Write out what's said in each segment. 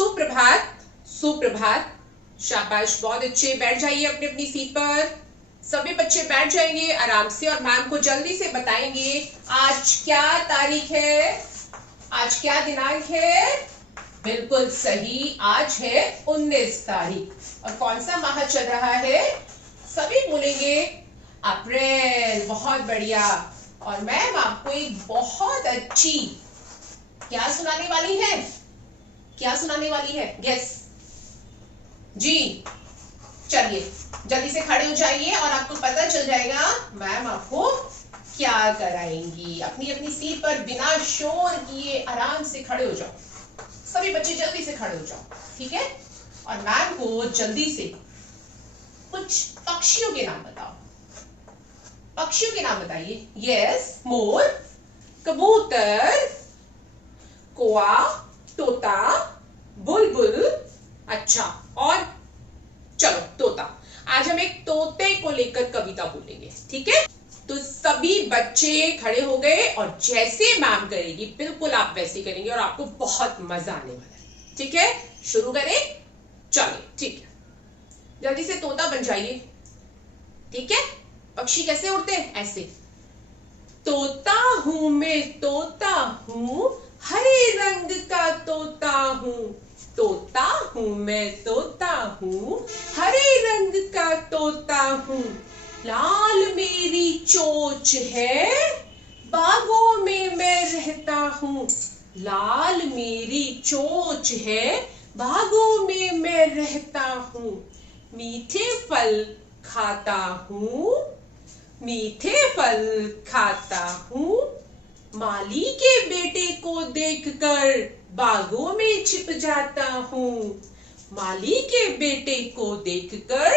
सुप्रभात, सुप्रभात। शाबाश, बहुत अच्छे। बैठ जाइए अपनी अपनी सीट पर। सभी बच्चे बैठ जाएंगे आराम से और मैम को जल्दी से बताएंगे आज क्या तारीख है, आज क्या दिनांक है। बिल्कुल सही, आज है 19 तारीख। और कौन सा माह चल रहा है? सभी बोलेंगे अप्रैल। बहुत बढ़िया। और मैम आपको एक बहुत अच्छी क्या सुनाने वाली है? क्या सुनाने वाली है? गेस जी। चलिए जल्दी से खड़े हो जाइए और आपको पता चल जाएगा मैम आपको क्या कराएंगी। अपनी अपनी सीट पर बिना शोर किए आराम से खड़े हो जाओ। सभी बच्चे जल्दी से खड़े हो जाओ, ठीक है? और मैम को जल्दी से कुछ पक्षियों के नाम बताओ। पक्षियों के नाम बताइए। यस, मोर, कबूतर, कौवा, तोता, बुलबुल। अच्छा, और चलो तोता। आज हम एक तोते को लेकर कविता बोलेंगे, ठीक है? तो सभी बच्चे खड़े हो गए और जैसे मैम करेगी बिल्कुल आप वैसे करेंगे और आपको बहुत मजा आने वाला है, ठीक है? शुरू करें? चलिए, ठीक है। जल्दी से तोता बन जाइए, ठीक है? पक्षी कैसे उड़ते हैं? ऐसे। तोता हूं मैं, तोता हूं, हरे रंग का तोता हूं। तोता हूं मैं, तोता हूं, हरे रंग का तोता हूं। लाल मेरी चोंच है, बागों में मैं रहता हूं। लाल मेरी चोंच है, बागों में मैं रहता हूं। मीठे फल खाता हूं, मीठे फल खाता हूं। माली के बेटे को देखकर बागों में छिप जाता हूं। माली के बेटे को देखकर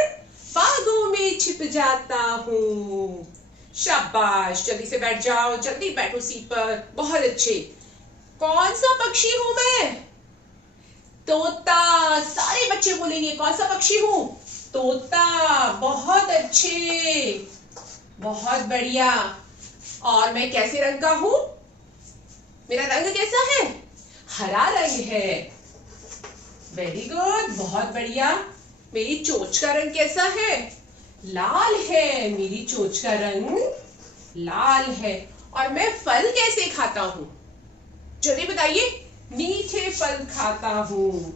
बागों में छिप जाता हूं। शाबाश, जल्दी से बैठ जाओ, जल्दी बैठो सीट पर। बहुत अच्छे। कौन सा पक्षी हूं मैं? तोता। सारे बच्चे बोलेंगे कौन सा पक्षी हूं? तोता। बहुत अच्छे, बहुत बढ़िया। और मैं कैसे रंग का हूं? मेरा रंग कैसा है? हरा रंग है। वेरी गुड, बहुत बढ़िया। मेरी चोंच का रंग कैसा है? लाल है। मेरी चोंच का रंग लाल है। और मैं फल कैसे खाता हूं? जल्दी बताइए। मीठे फल खाता हूं।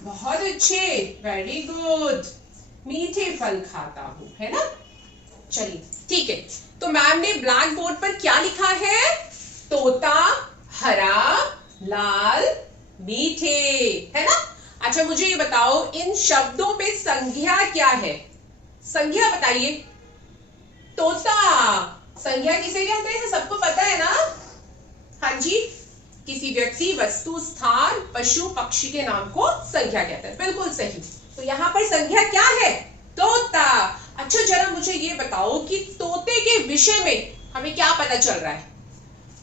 बहुत अच्छे, वेरी गुड। मीठे फल खाता हूं, है ना? चलिए, ठीक है। तो मैम ने ब्लैक बोर्ड पर क्या लिखा है? तोता, हरा, लाल, मीठे, है ना? अच्छा, मुझे ये बताओ इन शब्दों पे संज्ञा क्या है? संज्ञा बताइए। तोता। संज्ञा किसे कहते हैं? सबको पता है ना? हाँ जी। किसी व्यक्ति, वस्तु, स्थान, पशु, पक्षी के नाम को संज्ञा कहते हैं। बिल्कुल सही। तो यहाँ पर संज्ञा क्या है? तोता। अच्छा, जरा मुझे ये बताओ कि तोते के विषय में हमें क्या पता चल रहा है?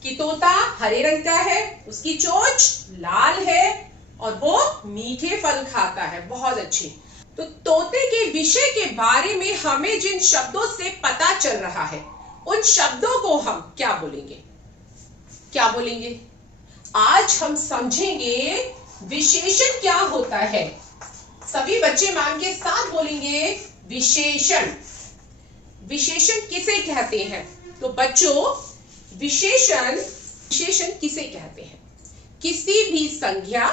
कि तोता हरे रंग का है, उसकी चोंच लाल है और वो मीठे फल खाता है। बहुत अच्छे। तो तोते के विषय के बारे में हमें जिन शब्दों से पता चल रहा है उन शब्दों को हम क्या बोलेंगे? क्या बोलेंगे? आज हम समझेंगे विशेषण क्या होता है। सभी बच्चे मैम के साथ बोलेंगे विशेषण। विशेषण किसे कहते हैं? तो बच्चों, विशेषण किसे कहते हैं? किसी भी संज्ञा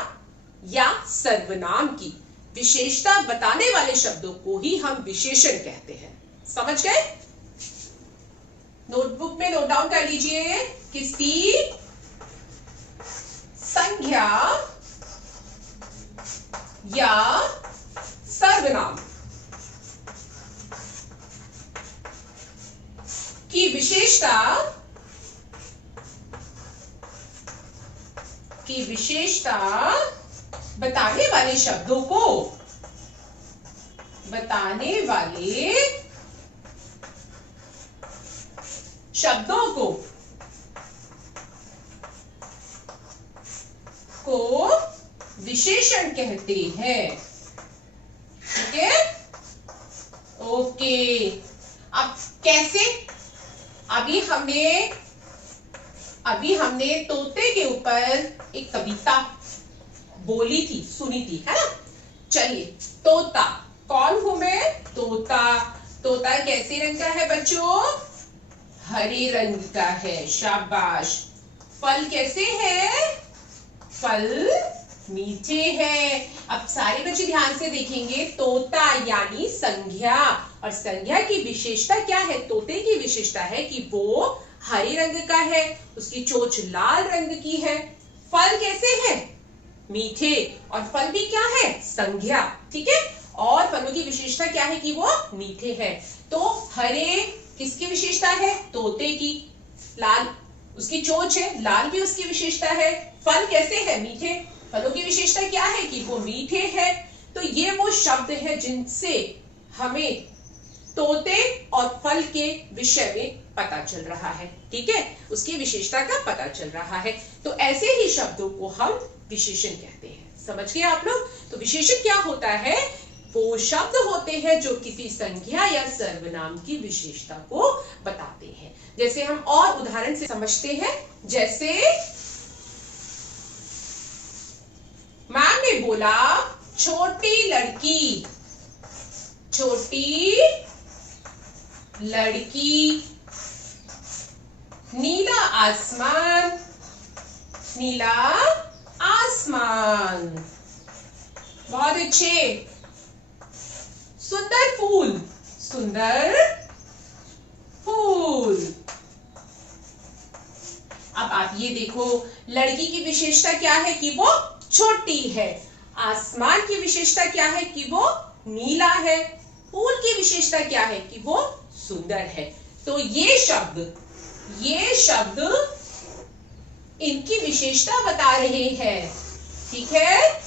या सर्वनाम की विशेषता बताने वाले शब्दों को ही हम विशेषण कहते हैं। समझ गए? नोटबुक में नोट डाउन कर लीजिए। किसी संज्ञा या सर्वनाम की विशेषता बताने वाले शब्दों को विशेषण कहते हैं। ठीक है? ओके। अब कैसे? अभी हमने तोते के ऊपर एक कविता बोली थी, सुनी थी, है ना। चलिए, तोता, कौन हूं मैं? तोता। तोता कैसे रंग का है बच्चों? हरे रंग का है, शाबाश। फल कैसे है? फल मीठे हैं। अब सारे बच्चे ध्यान से देखेंगे, तोता यानी संज्ञा, और संज्ञा की विशेषता क्या है? तोते की विशेषता है कि वो हरे रंग का है, उसकी चोंच लाल रंग की है। फल कैसे है? मीठे, और फल भी क्या है? संज्ञा, ठीक है। और फलों की विशेषता क्या है? कि वो मीठे हैं। तो हरे किसकी विशेषता है? तोते की। लाल उसकी चोंच है, लाल भी उसकी विशेषता है। फल कैसे है? मीठे, फलों की विशेषता क्या है? कि वो मीठे हैं। तो ये वो शब्द है जिनसे हमें तोते और फल के विषय में पता चल रहा है, ठीक है, उसकी विशेषता का पता चल रहा है। तो ऐसे ही शब्दों को हम विशेषण कहते हैं। समझ गए आप लोग? तो विशेषण क्या होता है? वो शब्द होते हैं जो किसी संज्ञा या सर्वनाम की विशेषता को बताते हैं। जैसे हम और उदाहरण से समझते हैं, जैसे मैम ने बोला छोटी लड़की, छोटी लड़की, नीला आसमान, नीला आसमान। बहुत अच्छे। सुंदर फूल, सुंदर फूल। अब आप ये देखो, लड़की की विशेषता क्या है? कि वो छोटी है। आसमान की विशेषता क्या है? कि वो नीला है। फूल की विशेषता क्या है? कि वो सुंदर है। तो ये शब्द इनकी विशेषता बता रहे हैं, ठीक है।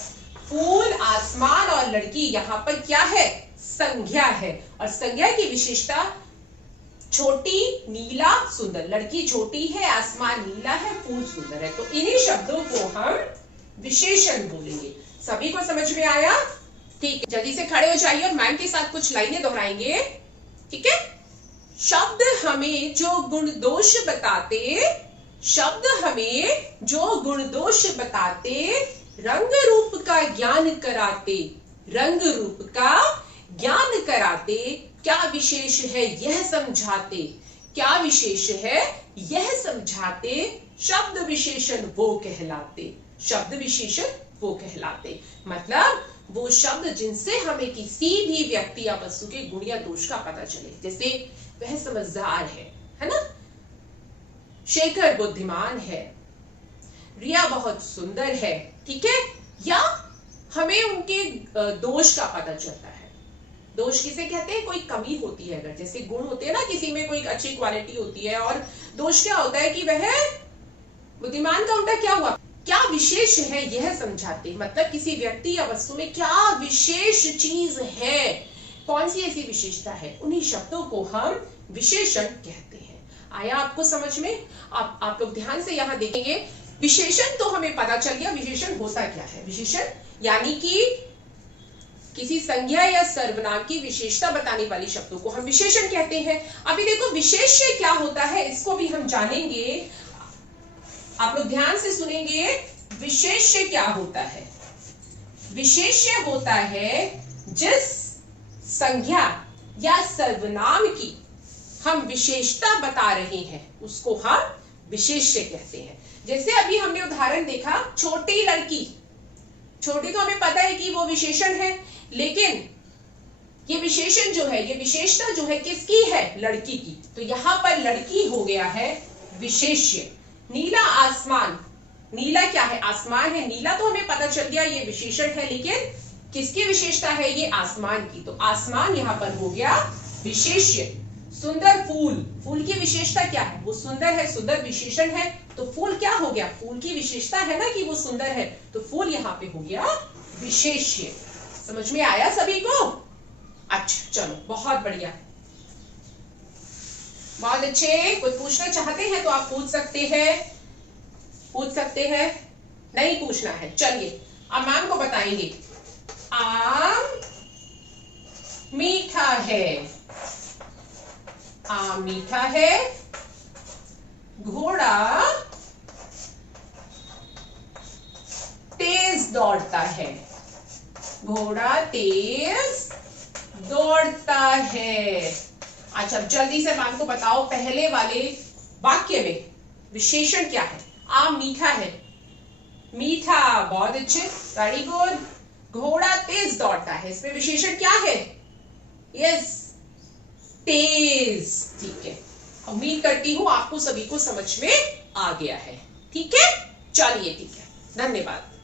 फूल, आसमान और लड़की यहां पर क्या है? संज्ञा है, और संज्ञा की विशेषता छोटी, नीला, सुंदर। लड़की छोटी है, आसमान नीला है, फूल सुंदर है। तो इन्हीं शब्दों को हम विशेषण बोलेंगे। सभी को समझ में आया? ठीक है, जल्दी से खड़े हो जाइए और मैम के साथ कुछ लाइनें दोहराएंगे, ठीक है। शब्द हमें जो गुण दोष बताते, शब्द हमें जो गुण दोष बताते, रंग रूप का ज्ञान कराते, रंग रूप का ज्ञान कराते, क्या विशेष है यह समझाते, क्या विशेष है यह समझाते, शब्द विशेषण वो कहलाते, शब्द विशेषण वो कहलाते। मतलब वो शब्द जिनसे हमें किसी भी व्यक्ति या वस्तु के गुण या दोष का पता चले। जैसे वह समझदार है ना, शेखर बुद्धिमान है, रिया बहुत सुंदर है, ठीक है। या हमें उनके दोष का पता चलता है। दोष किसे कहते हैं? कोई कमी होती है अगर, जैसे गुण होते हैं ना, किसी में कोई अच्छी क्वालिटी होती है, और दोष क्या होता है? कि वह बुद्धिमान का उल्टा क्या हुआ? क्या विशेष है यह समझाते। मतलब किसी व्यक्ति या वस्तु में क्या विशेष चीज है, कौन सी ऐसी विशेषता है, उन्हीं शब्दों को हम विशेषण कहते हैं। आया आपको समझ में? आप लोग ध्यान से यहां देखेंगे। विशेषण तो हमें पता चल गया, विशेषण होता क्या है। विशेषण यानी कि किसी संज्ञा या सर्वनाम की विशेषता बताने वाली शब्दों को हम विशेषण कहते हैं। अभी देखो विशेष्य क्या होता है, इसको भी हम जानेंगे। आप लोग ध्यान से सुनेंगे। विशेष्य क्या होता है? विशेष्य होता है जिस संज्ञा या सर्वनाम की हम विशेषता बता रहे हैं, उसको हम विशेष्य कहते हैं। जैसे अभी हमने उदाहरण देखा, छोटी लड़की। छोटी तो हमें पता है कि वो विशेषण है, लेकिन ये विशेषण जो है, ये विशेषता जो है किसकी है? लड़की की। तो यहां पर लड़की हो गया है विशेष्य। नीला आसमान, नीला क्या है? आसमान है। नीला तो हमें पता चल गया ये विशेषण है, लेकिन किसकी विशेषता है? ये आसमान की। तो आसमान यहां पर हो गया विशेष्य। सुंदर फूल, फूल की विशेषता क्या है? वो सुंदर है, सुंदर विशेषण है। तो फूल क्या हो गया? फूल की विशेषता है ना कि वो सुंदर है, तो फूल यहां पे हो गया विशेष्य। समझ में आया सभी को? अच्छा, चलो बहुत बढ़िया, बहुत अच्छे। कुछ पूछना चाहते हैं तो आप पूछ सकते हैं, पूछ सकते हैं, नहीं पूछना है चलिए अब मैम को बताएंगे। आम मीठा है, आम मीठा है। घोड़ा तेज दौड़ता है, घोड़ा तेज दौड़ता है। अच्छा, जल्दी से मैम को बताओ पहले वाले वाक्य में विशेषण क्या है? आम मीठा है, मीठा, बहुत अच्छे, वेरी गुड। घोड़ा तेज दौड़ता है, इसमें विशेषण क्या है? यस, तेज। ठीक है, उम्मीद करती हूं आपको सभी को समझ में आ गया है। ठीक है, चलिए ठीक है, धन्यवाद।